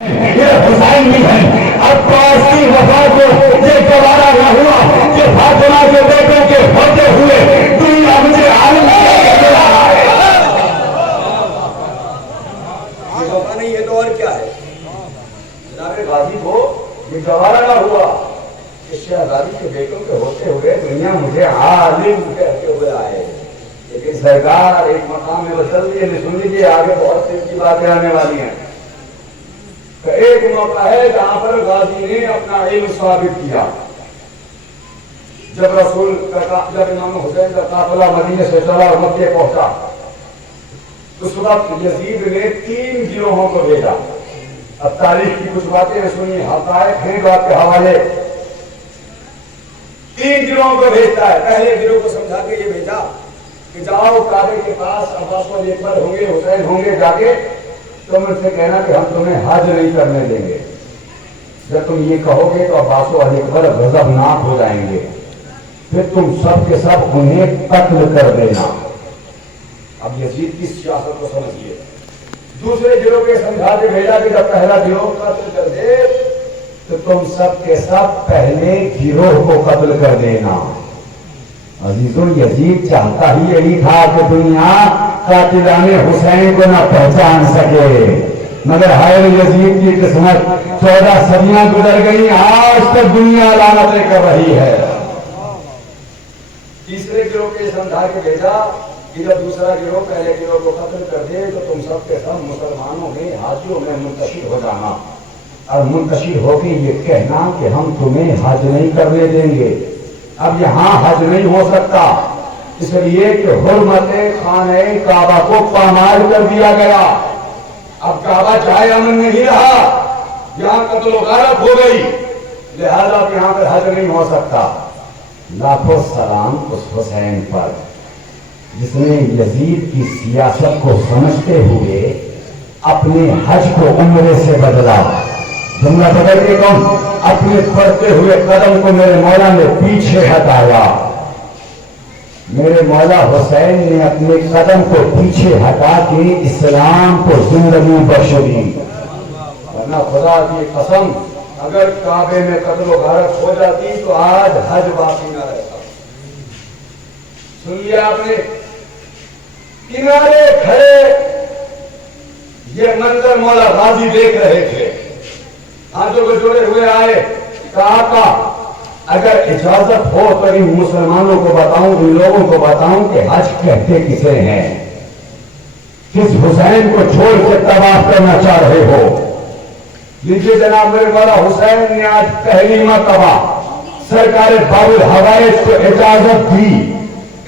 یہ حسین بھی ہے عباس کی وفا کو یہ گوارا نہ ہوا کہ فاطمہ کے بیٹوں کے ہوتے ہوئے دنیا مجھے عالم نہیں ہے تو اور کیا ہے؟ جناب غازی کو یہ گوارا نہ ہوا کہ شہزادی کے بیٹوں کے ہوتے ہوئے دنیا مجھے عالم کہتے ہوئے آئے. لیکن سرکار ایک مقام میں وصل دیے سن لیجیے آگے بہت سی کی باتیں آنے والی ہیں. تو ایک موقع ہے جہاں پر غازی نے اپنا علم ثابت کیا. جب امام حسین کا قافلہ مدینے سے چلا اور مکے پہنچا اس وقت یزید نے 3 گروہوں کو بھیجا. اب تاریخ کی کچھ باتیں سنیے، حقائق ہیں بات کے حوالے. 3 گروہوں کو بھیجتا ہے. پہلے گروہ کو سمجھا کے یہ بھیجا کہ جاؤ کعبے کے پاس عباس اکبر ہوں گے، حسین ہوں گے، جا کے تم ان سے کہنا کہ ہم تمہیں حج نہیں کرنے دیں گے. جب تم یہ کہو گے تو عباس اکبر غضبناک ہو جائیں گے، پھر تم سب کے سب انہیں قتل کر دینا. اب یزید کی سیاست کو سمجھیے. دوسرے گروہ کے سمجھا کے بھیجا کہ جب پہلا گروہ قتل کر دے تو تم سب کے سب پہلے گروہ کو قتل کر دینا. عزیزوں یزید چاہتا ہی یہی تھا کہ دنیا قاتلان حسین کو نہ پہچان سکے، مگر ہائے یزید کی قسمت 14 صدیاں گزر گئی، آج تک دنیا لعنتیں کر رہی ہے. تیسرے گروہ کے سمجھا کے بھیجا کہ جب دوسرا گروہ پہلے گروہ کو قتل کر دے تو تم سب کے سب مسلمانوں میں حاجیوں میں منتشر ہو جانا اور منتشر ہو کے یہ کہنا کہ ہم تمہیں حج نہیں کرنے دیں گے. اب یہاں حج نہیں ہو سکتا اس لیے کہ حرمت خانہ کعبہ کو پامال کر دیا گیا. اب کعبہ چاہے امن نہیں رہا، یہاں قتل و غارت ہو گئی، لہذا یہاں پر حج نہیں ہو سکتا. لاکھوں سلام اس حسین پر جس نے یزید کی سیاست کو سمجھتے ہوئے اپنے حج کو عمرے سے بدلا. جملہ بدل کے کون؟ اپنے پڑھتے ہوئے قدم کو میرے مولا نے پیچھے ہٹایا. میرے مولا حسین نے اپنے قدم کو پیچھے ہٹا کے اسلام کو زندگی بخش دی. ورنہ خدا کی قسم اگر کعبے میں قتل و غارت ہو جاتی تو آج حج باقی نہ رہتا. سن لیا آپ نے؟ کنارے کھڑے یہ منظر مولا غازی دیکھ رہے تھے، ہاتھوں کو جوڑے ہوئے آئے. کہا اگر اجازت ہو تو ان مسلمانوں کو بتاؤں، ان لوگوں کو بتاؤں کہ حج کہتے کسے ہیں، کس حسین کو چھوڑ کے طواف کرنا چاہ رہے ہو. لیجیے جناب میرے مولا حسین نے آج پہلی مرتبہ سرکار باب الحوائج کو اجازت دی.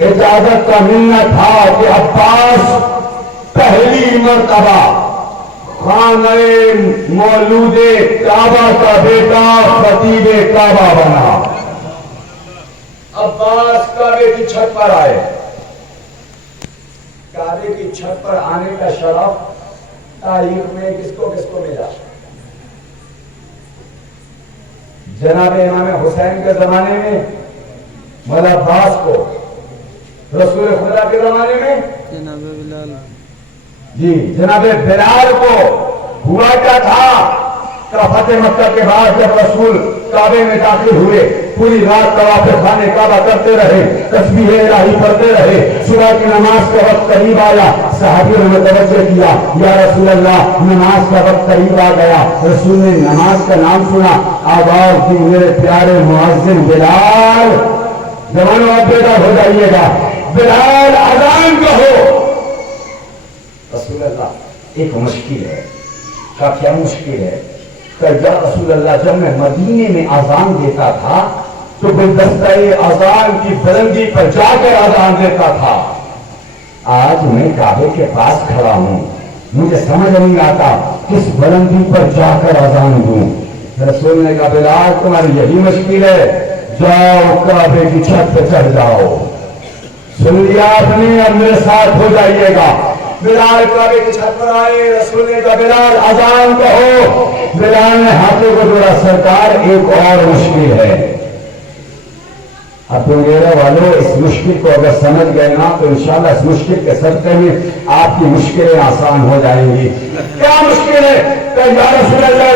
اجازت کا ملنا تھا کہ عباس پہلی مرتبہ خانہ مولود کعبہ کا بیٹا خطیب کعبہ بنا. عباس کعبے کی چھت پر آئے. کعبے کی چھت پر آنے کا شرف تاریخ میں کس کو ملا؟ جناب امام حسین کے زمانے میں مولا عباس کو، رسول خدا کے زمانے میں جناب بلال، جی جناب بلال کو. ہوا کیا تھا کہ فتح مکہ کے بعد جب رسول کعبے میں داخل ہوئے پوری رات طواف خانہ کعبہ کرتے رہے، تسبیح الہی پڑھتے رہے. صبح کی نماز کا وقت قریب آیا، صحابیوں نے توجہ کیا یا رسول اللہ نماز کا وقت قریب آ گیا. رسول نے نماز کا نام سنا، آواز دی میرے پیارے مؤذن بلال جوانوں آپ بیدار ہو جائیے گا، بلال اذان کہو. رسول اللہ ایک مشکل ہے. کیا مشکل ہے؟ کہ یا رسول اللہ جب میں مدینے میں اذان دیتا تھا تو گلدستہ اذان کی بلندی پر جا کر اذان دیتا تھا. آج میں کعبے کے پاس کھڑا ہوں، مجھے سمجھ نہیں آتا کس بلندی پر جا کر اذان دوں. رسول نے کہا بلال تمہاری یہی مشکل ہے، جاؤ کعبے کی چھت پہ چڑھ جاؤ. سن لیا آپ نے؟ اب میرے ساتھ ہو جائیے گا. بلال کعبے کی چھت پر آئے. رسول نے کہا بلال اذان کہو. بلال نے ہاتھوں کو جوڑا، سرکار ایک اور مشکل ہے. اب میرے والوں اس مشکل کو اگر سمجھ گئے نا تو انشاءاللہ اس مشکل کے صدقے میں آپ کی مشکلیں آسان ہو جائیں گی. کیا مشکل ہے؟ کہ یا رسول اللہ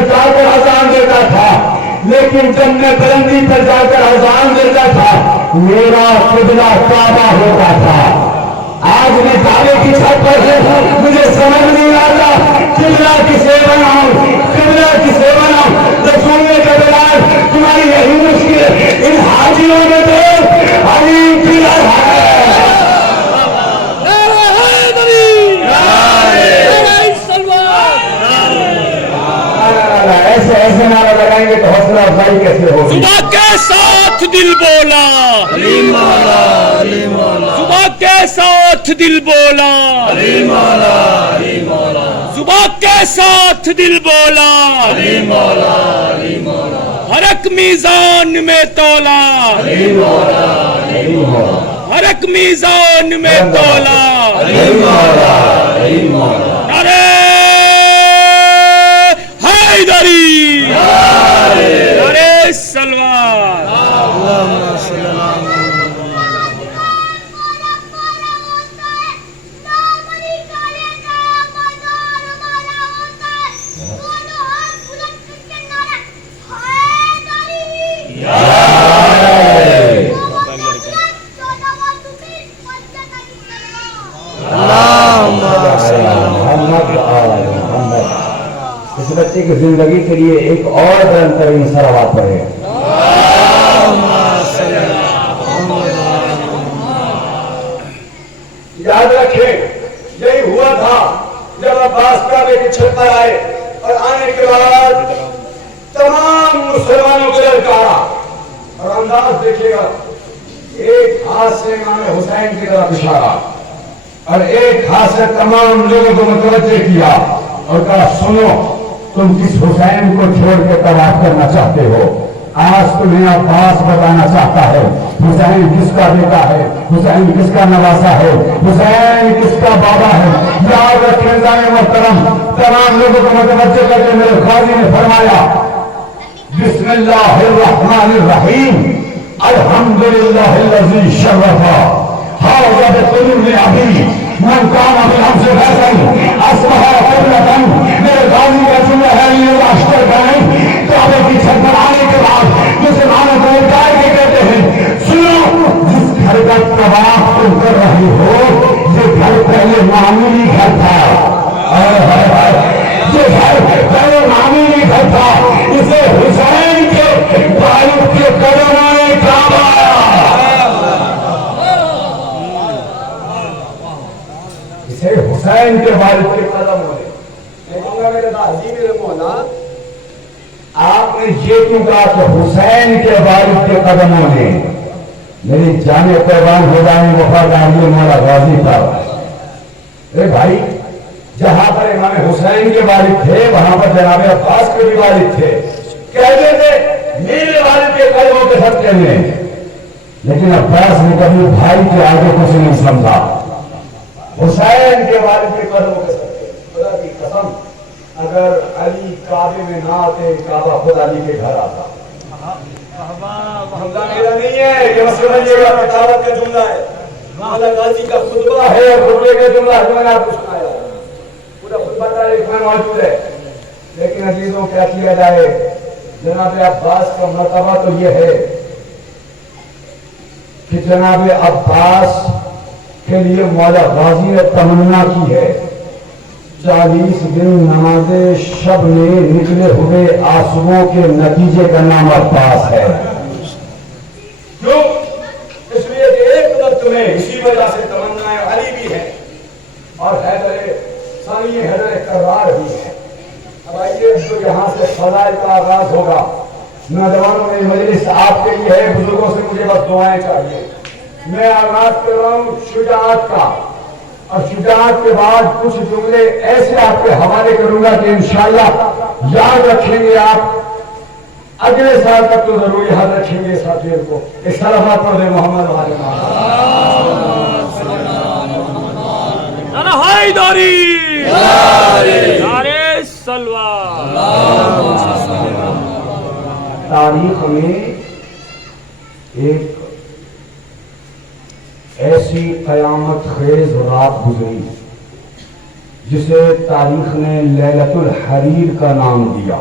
پر جا کر اذان دیتا تھا، لیکن جب میں بلندی پر جا کر اذان دیتا تھا میرا قبلہ کعبہ ہوتا تھا۔ آج میں دعوے کی چھت پر ہوں، مجھے سمجھ نہیں آتا قبلہ کسے بناؤں، قبلہ کسے بناؤں۔ رسول کے بلال تمہاری یہی مشکل، ان حاجیوں نے تو حلیم کی ہے۔ ایسے نعرہ لگائیں گے تو حوصلہ افزائی کیسے ہوگی؟ صبح کے ساتھ دل بولا، صبح کے ساتھ دل بولا، صبح کے ساتھ دل بولا، ہر ایک میزان میں تولا، ہر ایک میزان میں تولا۔ ارے حیدری، ارے سلوار، اللہم صلی اللہ علیہ وسلم۔ اس بچے کی زندگی کے لیے ایک اور بلند ترین صلوات پڑھے۔ یاد رکھیں یہی ہوا تھا جب عباس کعبے کی چھت پر آئے اور آنے کے بعد تمام مسلمانوں کو للکارا، اور انداز دیکھیے گا، ایک ہاتھ سے امام حسین کی طرف اشارہ اور ایک ہاتھ سے تمام لوگوں کو متوجہ کیا اور کہا سنو، تم کس حسین کو چھوڑ کے طواف کرنا چاہتے ہو؟ آج تمہیں عباس بتانا چاہتا ہے حسین کس کا بیٹا ہے، حسین کس کا نواسا ہے، حسین کس کا بابا ہے۔ یاد رکھیں زائے محترم، تمام لوگوں کو متوجہ کر کے میرے قاضی نے فرمایا بسم اللہ الرحمن الرحیم، الحمدللہ الذی شرفا حاضر بقلوب ابی من کان بالامس غیظا اصبح قبلۃ۔ میرے غازی کا جملہ ہے، یہ ماسٹر بنائیں کعبے کی چھت پر آنے کے بعد مسلمانوں کو اٹھائے کے کہتے ہیں سنو، جس گھر کا طواف تم کر رہے ہو یہ گھر پہلے معمولی گھر تھا، یہ گھر پہلے معمولی گھر تھا، اسے حسین کے والد کے قدموں نے کعبہ، اسے حسین کے والد کے قدموں نے۔ لیکن میرے عظیم مولا آپ نے یہ کیوں کہا کہ حسین کے والد کے قدموں نے؟ میری جان قربان ہو جائیں وفاداری مولا غازی پر۔ اے بھائی، جہاں پر امام حسین کے والد تھے وہاں پر جناب عباس کے بھی والد تھے، کہتے تھے میرے والد کے قدموں کے ساتھ کہنے، لیکن عباس نے کبھی بھائی کے آگے کچھ نہیں سمجھا، حسین کے والد کے قدموں کے ساتھ۔ خدا کی قسم اگر علی کعبے میں نہ آتے کعبہ خود علی کے گھر آتا۔ حمزہ میرا نہیں ہے، یہ مسئلہ یہ ہے، کتابت کا جملہ ہے، مولا غازی کا خطبہ ہے، خطبے کا جملہ جو میں نے آپ کو سنایا، پورا خطبہ تاریخ میں موجود ہے۔ لیکن عزیزوں کیا کیا جائے، جناب عباس کا مرتبہ تو یہ ہے کہ جناب عباس کے لیے مولا غازی نے تمنا کی ہے 40 دن نماز شب میں نکلے ہوئے آنسوؤں کے نتیجے کا نام عباس ہے۔ کیوں؟ اس لیے کہ ایک وقت میں اسی وجہ سے تمنا علی بھی ہے اور حیدر ثانی حیدر کرار بھی ہے۔ اب آئیے جو یہاں سے فضائل کا آغاز ہوگا، نوجوانوں میں مجلس آپ کے لیے ہے، بزرگوں سے مجھے بس دعائیں چاہیے۔ میں آغاز کر رہا ہوں شجاعت کا، اور شجاعت کے بعد کچھ جملے ایسے آپ کے حوالے کروں گا کہ انشاءاللہ یاد رکھیں گے آپ، اگلے سال تک تو ضرور یاد رکھیں گے ساتھیوں کو۔ اس صلوات پڑھ دیں محمد وعلی حیدری، نعرہ سلوات۔ تاریخ میں ایک ایسی قیامت خیز رات گزری جسے تاریخ نے لیلۃ الحریر کا نام دیا۔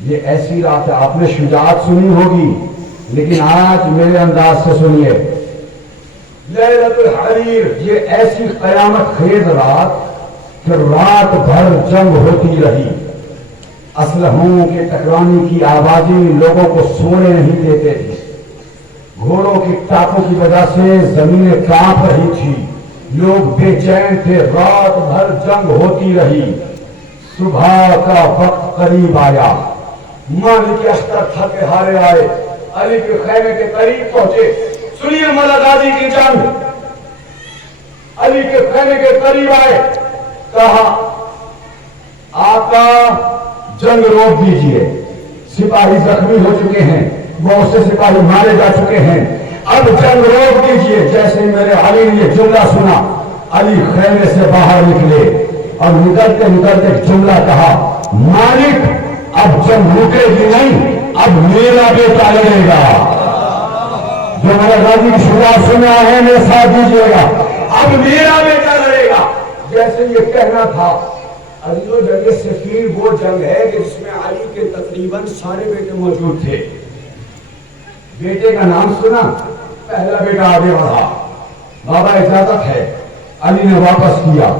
یہ ایسی رات ہے، آپ نے شجاعت سنی ہوگی لیکن آج میرے انداز سے سنیے، لیلۃ الحریر، یہ ایسی قیامت خیز رات کہ رات بھر جنگ ہوتی رہی، اسلحوں کے ٹکرانے کی آوازیں لوگوں کو سونے نہیں دیتے تھے، گھوڑوں کی ٹاپوں کی وجہ سے زمینیں کانپ رہی تھی، لوگ بے چین تھے، رات بھر جنگ ہوتی رہی۔ صبح کا وقت قریب آیا، مالک اشتر تھکے ہارے آئے، علی کے خیمے کے قریب پہنچے۔ سنیے مولا غازی کی جنگ، علی کے خیمے کے قریب آئے، کہا آقا جنگ روک دیجئے، سپاہی زخمی ہو چکے ہیں، بہت سے سپاہی مارے جا چکے ہیں، اب جنگ روک دیجئے۔ جیسے میرے علی نے یہ جملہ سنا، علی خیمے سے باہر نکلے اور نکلتے نکلتے جملہ کہا، مالک اب جنگ رکے گی نہیں، اب میرا بیٹا لڑے گا۔ جو میرا غازی کی شجاعت سنا ہے میرے ساتھ دیجیے گا، اب میرا بیٹا لڑے گا۔ جیسے یہ کہنا تھا، علی و جنگ صفین وہ جنگ ہے کہ جس میں علی کے تقریباً سارے بیٹے موجود تھے۔ بیٹے کا نام سنا، پہلا بیٹا آگے بڑھا، بابا اجازت ہے، علی نے واپس کیا۔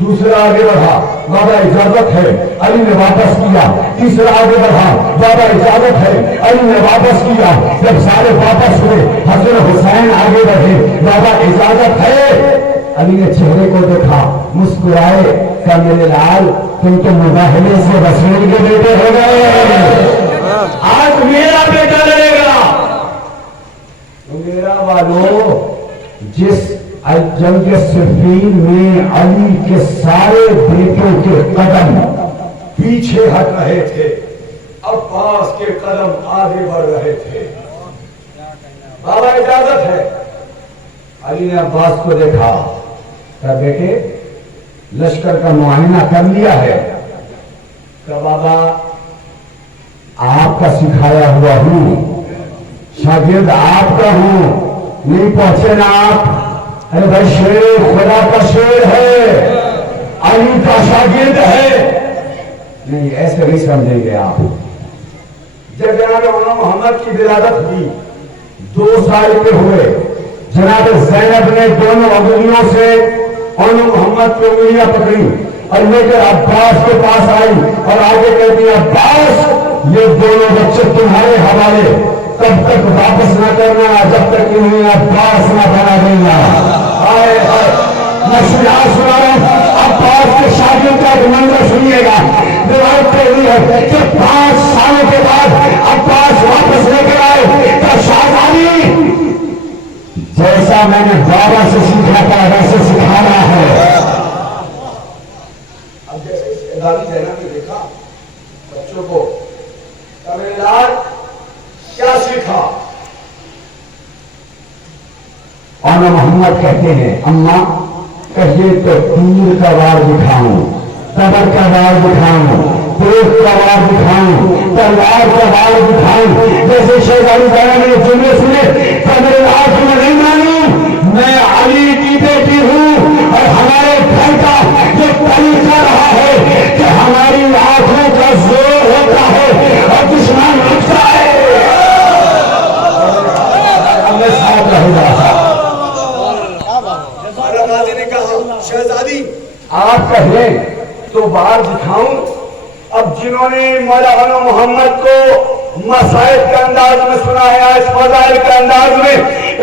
دوسرا آگے بڑھا، بابا اجازت ہے، علی نے واپس کیا۔ تیسرا آگے بڑھا، بابا اجازت ہے، علی نے واپس کیا۔ جب سارے واپس ہوئے، حسن حسین آگے بڑھے، بابا اجازت ہے۔ علی نے چہرے کو دیکھا، مسکرائے، کہ میرے لال تم تو مباہلے سے رسول کے بیٹے ہو گئے، آج میرا بیٹا لڑے گا۔ میرا والو، جس جنگ صفین میں علی کے سارے بیٹوں کے قدم پیچھے ہٹ رہے تھے، عباس کے قدم آگے بڑھ رہے تھے۔ بابا اجازت ہے، علی نے عباس کو دیکھا، کہا بیٹے لشکر کا معائنہ کر لیا ہے؟ کہا بابا آپ کا سکھایا ہوا ہوں، شاگرد آپ کا ہوں، نہیں پہنچے نا آپ؟ ارے بھائی شیر خدا کا شیر ہے، علی کا شاگرد ہے، نہیں ایسے نہیں سمجھیں گے آپ۔ جب جناب مولانا محمد کی ولادت ہوئی، 2 سال کے ہوئے، جناب زینب نے دونوں انگلیوں سے مولانا محمد کی انگلیاں پکڑی اور لے کر عباس کے پاس آئی اور آگے کہتی عباس یہ دونوں بچے تمہارے حوالے، تب تک واپس نہ کرنا جب تک انہیں عباس نہ بنا دینا۔ میں شجاعت سنا رہا ہوں، عباس کے شاگرد کا ایک منظر سنیے گا۔ روایت کہتی ہے کہ 5 سالوں کے بعد عباس واپس لے کر آئے تو شہزادی جیسا میں نے بابا سے سیکھا تھا ویسے سکھانا ہے۔ اب جیسے شہزادی زینب نے دیکھا بچوں کو، میرے لال کیا سیکھا؟ مولانا محمد کہتے ہیں اماں کہیے تو تیر کا وار دکھاؤں، تبر کا وار دکھاؤں، دیکھ کا وار دکھاؤں، تلوار کا وار دکھاؤں۔ جیسے شہزادی زینب نے جملے سنے تو میرے لال میں نہیں مانوں، میں علی کی بیٹی ہوں اور ہمارے گھر کا یہ طریقہ رہا ہے کہ ہماری آنکھوں کا زور ہوتا ہے اور دشمن رکھتا ہے۔ ساتھ رہے گا۔ نے کہا شہزادی آپ کہیں تو باہر دکھاؤں؟ اب جنہوں نے مولانا محمد کو مسائل کے انداز میں سنا ہے، آج فضائل کے انداز میں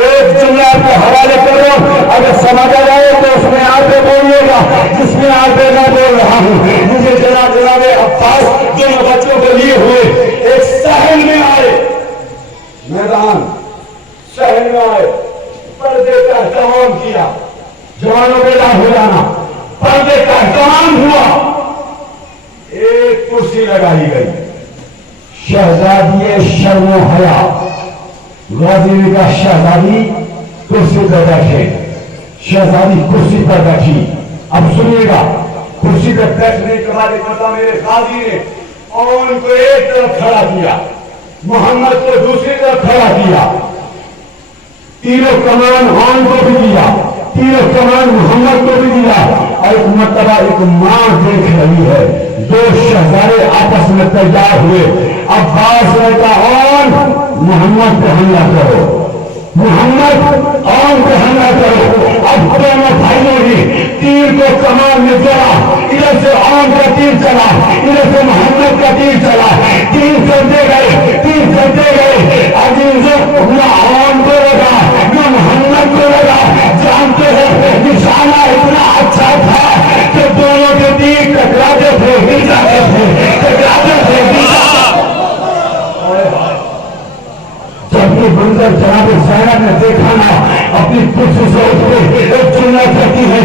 ایک جملہ آپ کے حوالے کرو، اگر سمجھا جائے تو اس میں آپ بولیے گا، جس میں آپ میں بول رہا ہوں۔ مجھے جناب عباس دونوں بچوں کو لیے ہوئے ایک صحن میں آئے، میدان شہر میں آئے، پردے کا اہتمام کیا، جوانوں پیدا ہو جانا، پردے کا اہتمام ہوا، ایک کرسی لگائی گئی، شہزادی شرم و حیا، غازی کا شہزادی کرسی پر بیٹھے، شہزادی کرسی پر بیٹھی۔ اب سنیے گا، کرسی پر بیٹھنے کے بعد میرے غازی نے ان کو ایک طرف کھڑا کیا، محمد کو دوسری طرف کھڑا کیا، تیروں کمان آن کو بھی دیا، تیر کمان محمد کو بھی دیا، اور ایک مرتبہ ایک ماں دیکھ رہی ہے، دو شہزادے آپس میں تیار ہوئے، عباس نے کہا اور محمد پہ حملہ کرو، محمد اور پہ حملہ کرو۔ اب دونوں بھائیوں نے تیر کو کمان میں جڑا، ادھر سے عام کا تیر چلا، ادھر سے محمد کا تیر چلا، تیر چلتے گئے، تیر چلتے گئے، عزیزوں نہ عام کو لگا نہ محمد کو لگا۔ جانتے ہیں نشانہ اتنا اچھا تھا کہ دونوں کے تیر ٹکراتے تھے، گر جاتے تھے، ٹکراتے تھے، گر جاتے تھے۔ جب یہ منظر جناب زینب نے دیکھا نا، اپنی کرسی سے اٹھ کے ایک جملہ کہتی ہے،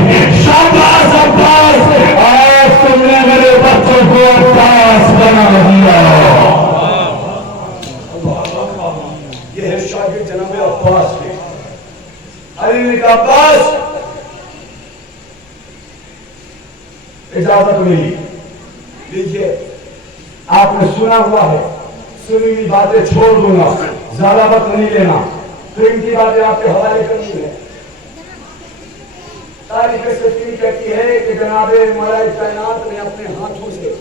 شاباش عباس، آج تم نے میرے بچوں کو عباس بنا دیا۔ یہ ہے شاگرد جناب عباس کے۔ علی نے کہا عباس اجازت ملی، لیجیے آپ نے سنا ہوا ہے، سنی ہوئی باتیں چھوڑ دوں گا، زیادہ وقت نہیں لینا، تو ان کی باتیں آپ کے حوالے کرنی ہے۔ تاریخ سچی کہتی ہے کہ جناب مولا کائنات نے اپنے ہاتھوں سے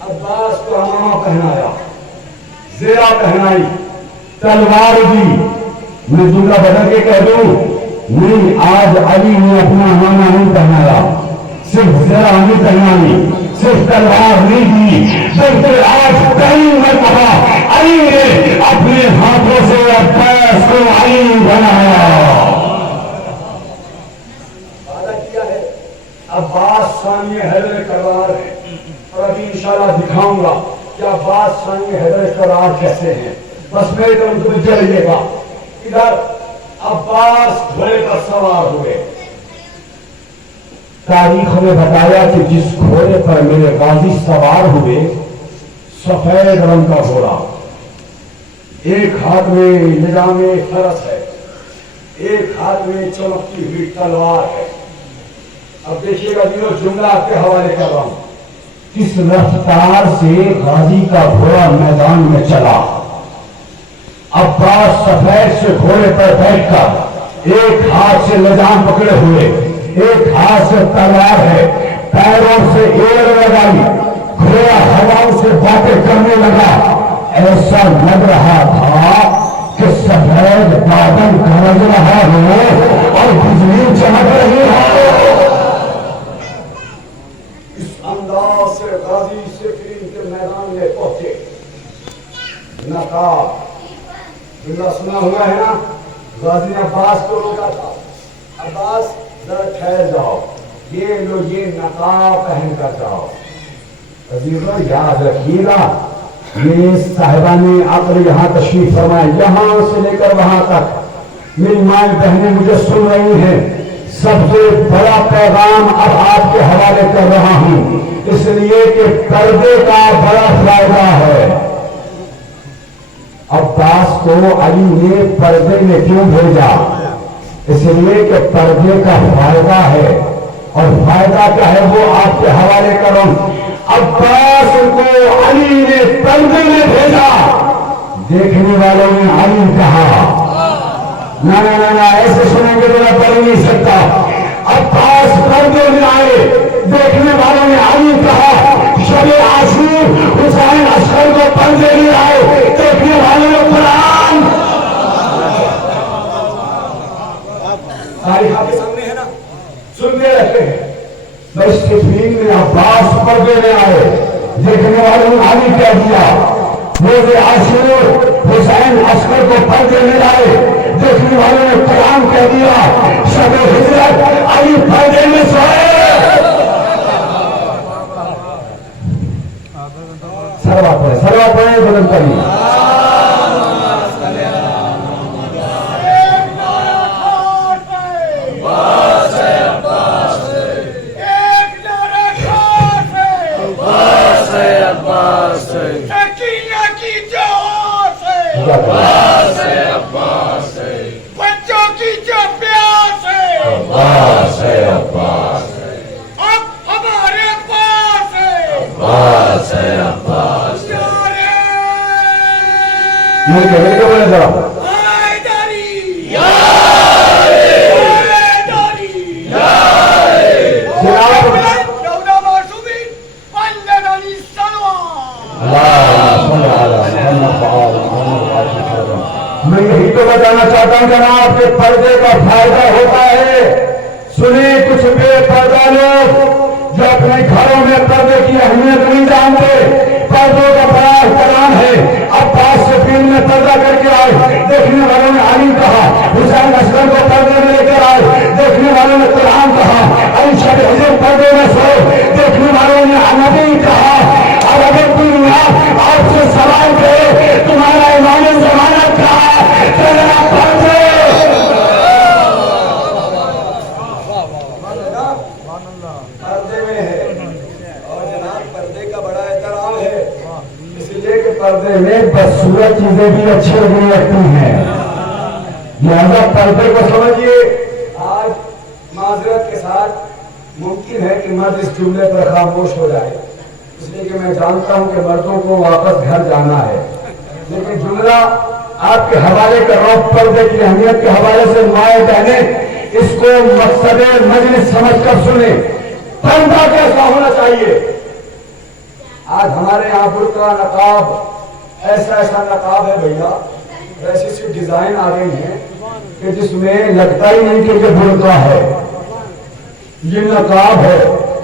عباس کو امامہ پہنایا، زیرہ پہنائی، تلوار دی۔ میں جملہ بدل کے کہہ دوں، نہیں، آج علی نے اپنا امامہ نہیں پہنایا، صرف زیرہ نہیں پہنائی، صرف تلوار نہیں دی، بلکہ آج پہلی مرتبہ علی نے اپنے ہاتھوں سے عباس کو علی بنایا۔ وعدہ کیا ہے، عباس ثانی حیدر کرار ہے، اور ابھی انشاءاللہ دکھاؤں گا کہ عباس ثانی حیدر کرار کیسے ہیں۔ بس میرے تو متوجہ رہیے گا، ادھر عباس گھوڑے پر سوار ہوئے۔ تاریخ نے بتایا کہ جس گھوڑے پر میرے غازی سوار ہوئے، سفید رنگ کا گھوڑا، ایک ہاتھ میں نظام فرس ہے، ایک ہاتھ میں چمکتی ہوئی تلوار ہے۔ اب دیکھیے گا جو جملہ آپ کے حوالے کر رہا ہوں، کس رفتار سے غازی کا گھوڑا میدان میں چلا۔ عباس سفید سے گھوڑے پر بیٹھ کر ایک ہاتھ سے لجام پکڑے ہوئے، ایک ہاتھ سے تلوار ہے، پیروں سے ایڑ لگائی، گھوڑا ہواؤں سے باتیں کرنے لگا۔ ایسا لگ رہا تھا کہ سفید بادل گرج رہا ہو اور بجلی چمک رہی ہو۔ اس انداز سے غازی صفین کے میدان میں پہنچے۔ نقاب جملہ سنا ہوا ہے نا، غازی نے عباس کو روکا تھا، عباس ذرا ٹھہر جاؤ، یہ لو یہ نقاب پہن کر جاؤ۔ عزیزو یاد رکھیے گا، یہ صاحبان عقل یہاں تشریف فرمائے، یہاں سے لے کر وہاں تک میری مائیں بہنیں مجھے سن رہی ہیں، سب سے بڑا پیغام اب آپ کے حوالے کر رہا ہوں، اس لیے کہ پردے کا بڑا فائدہ ہے۔ عباس کو علی نے پردے میں کیوں بھیجا؟ اس لیے کہ پردے کا فائدہ ہے، اور فائدہ کیا ہے وہ آپ کے حوالے کروں۔ عباس کو علی نے پردے میں بھیجا، دیکھنے والوں نے علی کہا، نہ ایسے سنیں گے تو میں پڑھ نہیں سکتا۔ عباس پردے میں آئے، دیکھنے والوں نے علی کہا، شب عاشور حسین عسکر کو پردے میں آئے، دیکھنے والوں نے قرآن۔ تاریخ آپ کے سامنے ہے نا، سنتے رہتے ہیں۔ بس صفین میں عباس پردے میں آئے، دیکھنے والوں نے علی کہہ دیا، روز عاشور حسین عسکر کو پردے میں آئے، دیکھنے والوں نے قرآن کہہ دیا، شب ہجرت علی پردے میں سوئے۔ سلوات پڑھیں بلند کریے۔ بچوں کی جو پیاس ہے عباس ہے، عباس ہے، اب ہمارے پاس ہے عباس ہے، عباس ہے۔ پیارے مل کے بولے ذرا، حیدری، یار حیدری، پردے کا فائدہ ہوتا ہے. سنیں کچھ بے پردہ لوگ جو اپنے گھروں میں پردے کی اہمیت نہیں جانتے. پردوں کا بڑا احترام ہے. عباس شفیع نے پردہ کر کے آئے, دیکھنے والوں نے علی کہا. حسین اصغر کو پردے میں لے کر آئے, دیکھنے والوں نے قرآن کہا. علی شب حضر پردے میں سوئے, دیکھنے والوں نے نبی کہا. اب اگر دنیا آپ سے سوال کرے تمہارا امام زمانہ کیا ہے, تو ذرا پردے. پردے میں ہے, اور جناب پردے کا بڑا احترام ہے, اس لیے کہ پردے میں بدصورت چیزیں بھی اچھی لگنے لگتی ہیں, لہذا پردے کو سمجھیے. آج معذرت کے ساتھ ممکن ہے کہ مرد اس جملے پر خاموش ہو جائے, اس لیے کہ میں جانتا ہوں کہ مردوں کو واپس گھر جانا ہے, لیکن جملہ آپ کے حوالے کر رہا ہوں. پردے کی اہمیت کے حوالے سے مائیں بہنیں اس کو مقصد مجلس سمجھ کر سنیں. پردہ کیسا ہونا چاہیے؟ آج ہمارے یہاں برقع نقاب, ایسا نقاب ہے بھیا, ایسی سی ڈیزائن آ گئی ہے کہ جس میں لگتا ہی نہیں کہ یہ برقع ہے, یہ نقاب ہے.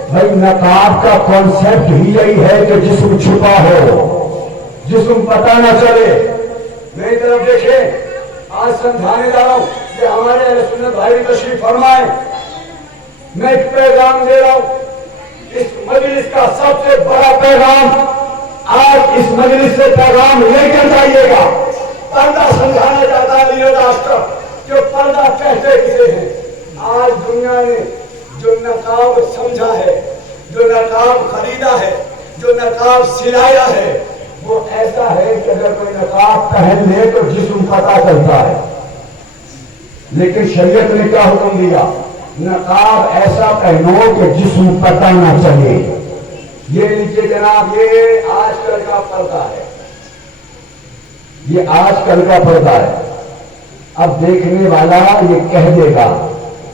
بھائی نقاب کا کانسیپٹ ہی یہی ہے کہ جسم چھپا ہو, جسم پتہ نہ چلے. میری طرف دیکھیں, آج سمجھانے جا رہا ہوں کہ ہمارے اہل سنت بھائی تشریف فرمائیں. میں ایک پیغام دے رہا ہوں, اس مجلس کا سب سے بڑا پیغام, آج اس مجلس سے پیغام لے کر جائیے گا. پردہ سمجھانا چاہتا ہے لیو ڈاسٹر کہ پردہ کہتے کسے ہیں. آج دنیا نے جو نقاب سمجھا ہے, جو نقاب خریدا ہے, جو نقاب سلایا ہے, وہ ایسا ہے کہ اگر کوئی نقاب پہن لے تو جسم پتہ چلتا ہے. لیکن شریعت نے کیا حکم دیا؟ نقاب ایسا پہنو کہ جسم پتہ نہ چلے. یہ لیجیے جناب, یہ آج کل کا پردہ ہے, یہ آج کل کا پردہ ہے. اب دیکھنے والا یہ کہہ دے گا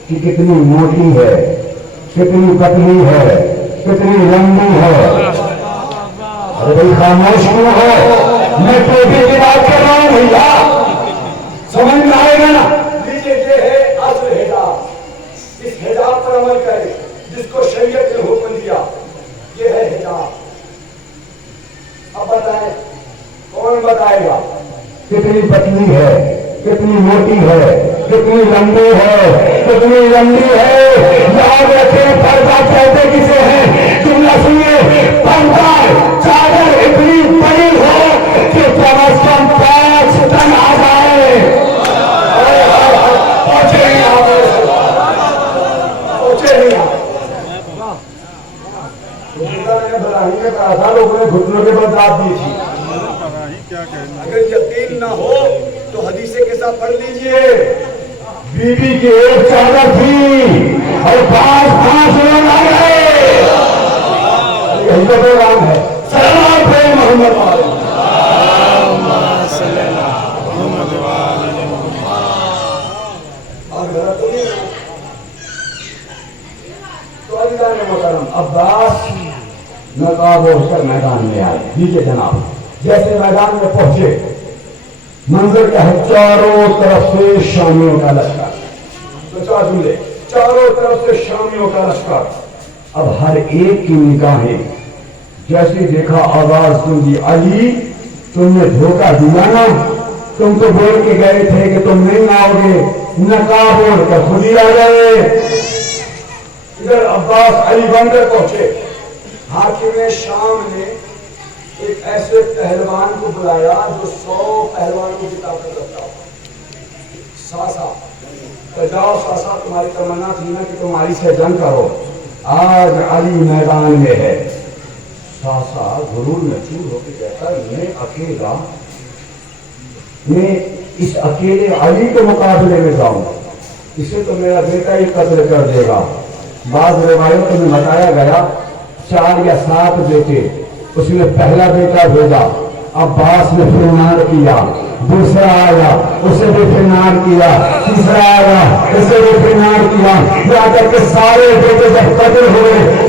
کہ کتنی موٹی ہے, کتنی پتلی ہے, کتنی لمبی ہے. ارے بھائی خاموش کیوں ہو؟ میں ٹوپی کی بات کر رہا ہوں بھیا, سمجھ میں آئے گا نا. لیجیے یہ ہے اصل حجاب, اس حجاب پر عمل کرے جس کو شریعت نے حکم دیا, یہ ہے حجاب. اب بتائیں کون بتائے گا کتنی پتلی ہے, کتنی موٹی ہے, کتنی لمبی ہے, کتنی لمبی ہے. یاد رکھیں پردہ کہتے کسے ہیں؟ جملہ سنیے, پردہ چادر اتنی بڑی ہو کہ کم از کم 5 ٹن آ جائے. پہنچے نہیں آپ, پہنچے نہیں آپ. براہیم میں کہا تھا لوگوں نے گھٹنوں کے بعد داد دی تھی. اگر یقین نہ ہو تو حدیث کے ساتھ پڑھ لیجئے. بی بی کی ایک چادر تھی اور 5 لوگ آ گئے. یہی تو پیغام ہے. سلام پہ محمد والے. تو عزیزان محترم, عباس نقاب اوڑھ کر میدان میں آئے. دیجیے جناب, جیسے میدان میں پہنچے منظر کیا ہے؟ چاروں طرف سے شامیوں کا لشکر. تو جملے, چاروں طرف سے شامیوں کا لشکر. اب ہر ایک کی نگاہیں جیسے دیکھا آواز تم دی, علی تم نے دھوکہ دیا نا, تم تو بول کے گئے تھے کہ تم نہیں آؤ گے, نقاب اوڑھ کر خود ہی آ گئے. ادھر عباس علی بن کر پہنچے. حاکم شام نے ایک ایسے پہلوان کو بلایا جو 100 پہلوانوں کی طاقت رکھتا ہو. ساسا, جاؤ ساسا, تمہاری تمنا تھی نا کہ تمہاری سے جنگ کرو, آج علی میدان میں ہے. ساسا غرور میں چور ہو کے کہتا میں اکیلا, میں اس اکیلے علی کے مقابلے میں جاؤں, اسے تو میرا بیٹا ہی قتل کر دے گا. بعض روایتوں میں بتایا گیا 4 یا 7 بیٹے, اس نے پہلا بیٹا بھیجا, عباس نے فرمان کیا, دوسرا آیا اسے بھی فرمان کیا, تیسرا آیا اسے بھی فرمان کیا, جا کر کے سارے بیٹے جب قتل ہوئے,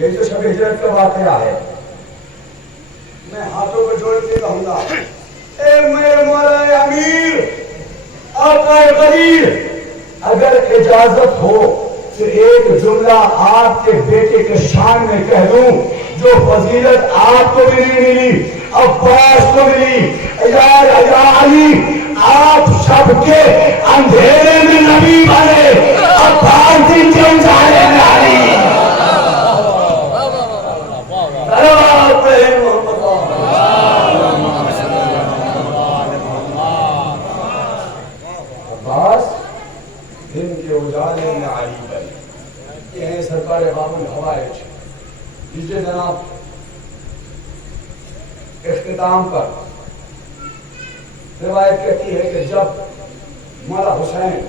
یہ جو شب ہجرت کا واقعہ ہے، میں ہاتھوں کو جوڑتے رہوں گا. اے میرے مولا امیر، آقا غریب، اگر اجازت ہو تو ایک جملہ آپ کے بیٹے کے شان میں کہہ دوں جو فضیلت آپ کو بھی نہیں ملی، عباس کو ملی. یا علی، آپ سب کے اندھیرے میں نبی بنے، عباس دن کے اجالے میں علی. عباس دن کے اجالے میں علی بنے. یہ ہے سرکار بابل حوائج. جسے جناب اختتام پر روایت کہتی ہے کہ جب مولا حسین،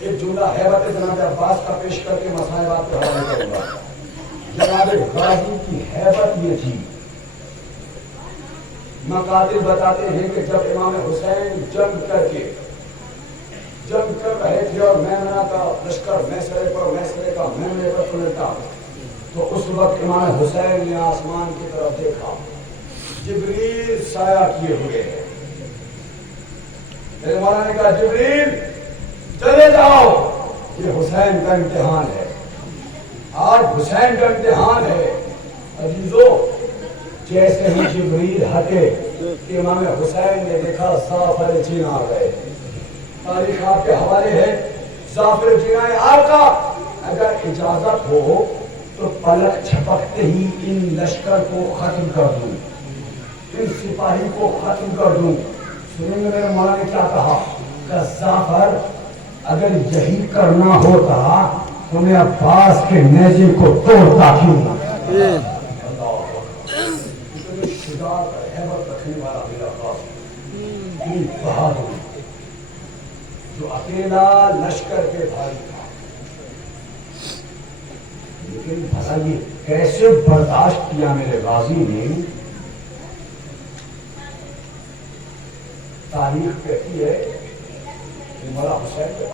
ایک جملہ حیبت جناب عباس کا پیش کر کے مسائل بات کو حوالے کروں گا. جناب غازی کی حیبت یہ تھی، مقاتل بتاتے ہیں کہ جب امام حسین جنگ کر رہے تھے اور میمنہ کا لشکر میسرے کا میمنے پر پلٹا، تو اس وقت امام حسین نے آسمان کی طرف دیکھا، جبریل سایہ کیے ہوئے ہیں. میرے مولا نے کہا جبریل چلے جاؤ، یہ حسین کا امتحان ہے، آج حسین کا امتحان ہے. عزیزو، جیسے ہی جبریل ہٹے کہ امام حسین نے دیکھا زعفر جین آ گئے. تاریخ آپ کے حوالے ہے. زعفر جین آقا، اگر اجازت ہو تو پلک چھپکتے ہی ان لشکر کو ختم کر دوں، ان سپاہی کو ختم کر دوں. سنیں گے میرے مولا نے کیا کہا کہ زعفر، اگر یہی کرنا ہوتا تو میں عباس کے نیزے کو توڑتا کیوں نہ. شجاعت اور ہیبت رکھنے والا میرا قاسم، اتنی بہادری، جو اکیلا لشکر کے بھائی تھا. لیکن بھلا یہ کیسے برداشت کیا میرے غازی نے؟ تاریخ کہتی ہے کہ مولا حسین